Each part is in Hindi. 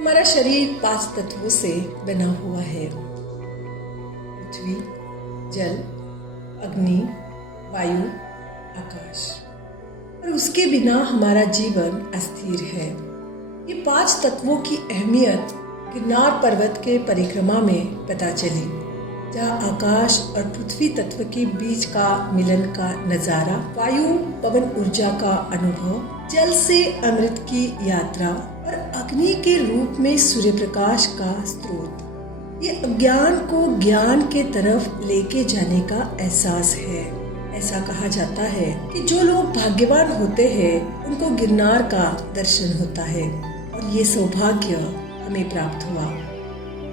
हमारा शरीर 5 तत्वों से बना हुआ है। पृथ्वी, जल, अग्नि, वायु, आकाश। और उसके बिना हमारा जीवन अस्थिर है। ये 5 तत्वों की अहमियत गिरनार पर्वत के परिक्रमा में पता चली, जहाँ आकाश और पृथ्वी तत्व के बीच का मिलन का नजारा, वायु पवन ऊर्जा का अनुभव, जल से अमृत की यात्रा और अग्नि के रूप में सूर्य प्रकाश का स्रोत, ये अज्ञान को ज्ञान के तरफ लेके जाने का एहसास है। ऐसा कहा जाता है कि जो लोग भाग्यवान होते हैं उनको गिरनार का दर्शन होता है, और ये सौभाग्य हमें प्राप्त हुआ।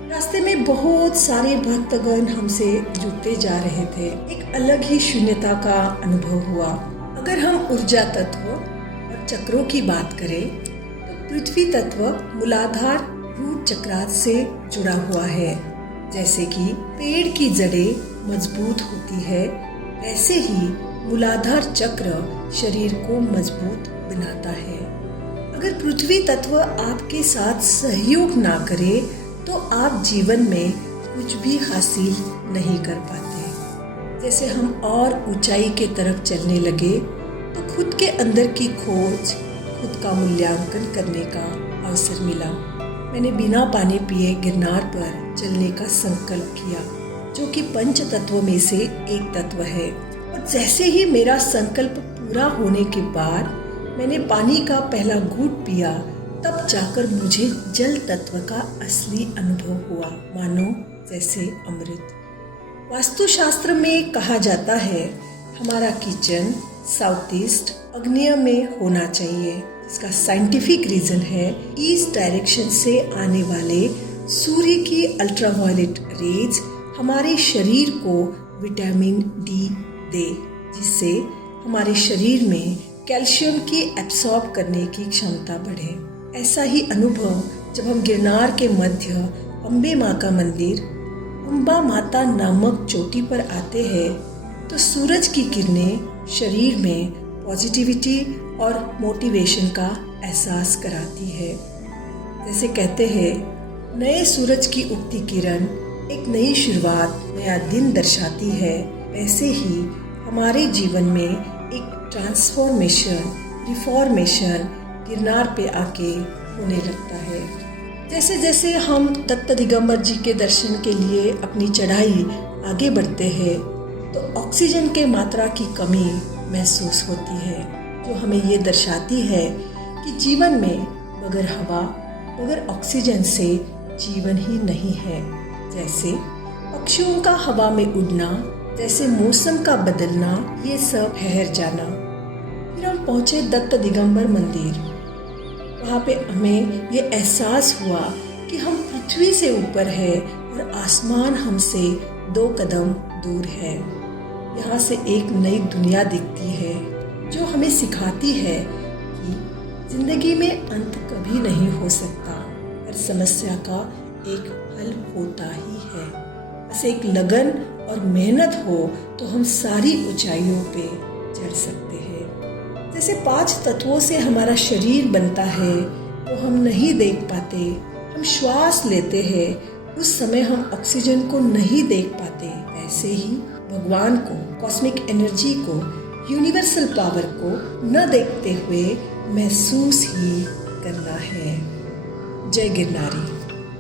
रास्ते में बहुत सारे भक्तगण हमसे जुड़ते जा रहे थे। एक अलग ही शून्यता का अनुभव हुआ। अगर हम ऊर्जा तत्व और चक्रों की बात करें तो पृथ्वी तत्व मूलाधार रूट चक्रात से जुड़ा हुआ है। जैसे कि पेड़ की जड़ें मजबूत होती है, वैसे ही मूलाधार चक्र शरीर को मजबूत बनाता है। अगर पृथ्वी तत्व आपके साथ सहयोग ना करे तो आप जीवन में कुछ भी हासिल नहीं कर पाते। जैसे हम और ऊंचाई के तरफ चलने लगे तो खुद के अंदर की खोज, खुद का मूल्यांकन करने का अवसर मिला। मैंने बिना पानी पिए गिरनार पर चलने का संकल्प किया, जो कि 5 तत्वों में से एक तत्व है। और जैसे ही मेरा संकल्प पूरा होने के बाद मैंने पानी का पहला घूंट पिया, तब जाकर मुझे जल तत्व का असली अनुभव हुआ, मानो जैसे अमृत। वास्तुशास्त्र में कहा जाता है हमारा किचन साउथ ईस्ट आग्नेय में होना चाहिए। इसका साइंटिफिक रीजन है ईस्ट डायरेक्शन से आने वाले सूर्य की अल्ट्रावायलेट रेज हमारे शरीर को विटामिन डी दे, जिससे हमारे शरीर में कैल्शियम की एब्सॉर्ब करने की क्षमता बढ़े। ऐसा ही अनुभव जब हम गिरनार के मध्य अम्बे माँ का मंदिर अम्बा माता नामक चोटी पर आते हैं तो सूरज की किरणें शरीर में पॉजिटिविटी और मोटिवेशन का एहसास कराती है। जैसे कहते हैं नए सूरज की उगती किरण एक नई शुरुआत, नया दिन दर्शाती है, वैसे ही हमारे जीवन में एक ट्रांसफॉर्मेशन, रिफॉर्मेशन गिरनार पे आके होने लगता है। जैसे जैसे हम दत्त दिगंबर जी के दर्शन के लिए अपनी चढ़ाई आगे बढ़ते हैं तो ऑक्सीजन के मात्रा की कमी महसूस होती है, जो हमें ये दर्शाती है कि जीवन में बगैर हवा, बगैर ऑक्सीजन से जीवन ही नहीं है। जैसे पक्षियों का हवा में उड़ना, जैसे मौसम का बदलना, ये सब ठहर जाना। फिर हम पहुंचे दत्त दिगंबर मंदिर। वहाँ पे हमें ये एहसास हुआ कि हम पृथ्वी से ऊपर है और आसमान हमसे 2 कदम दूर है। यहाँ से एक नई दुनिया दिखती है जो हमें सिखाती है कि जिंदगी में अंत कभी नहीं हो सकता, हर समस्या का एक हल होता ही है। बस एक लगन और मेहनत हो तो हम सारी ऊंचाइयों पे चढ़ सकते हैं। जैसे 5 तत्वों से हमारा शरीर बनता है वो हम नहीं देख पाते। हम श्वास लेते हैं, उस समय हम ऑक्सीजन को नहीं देख पाते। ऐसे ही भगवान को, कॉस्मिक एनर्जी को, यूनिवर्सल पावर को न देखते हुए महसूस ही करना है। जय गिरनारी।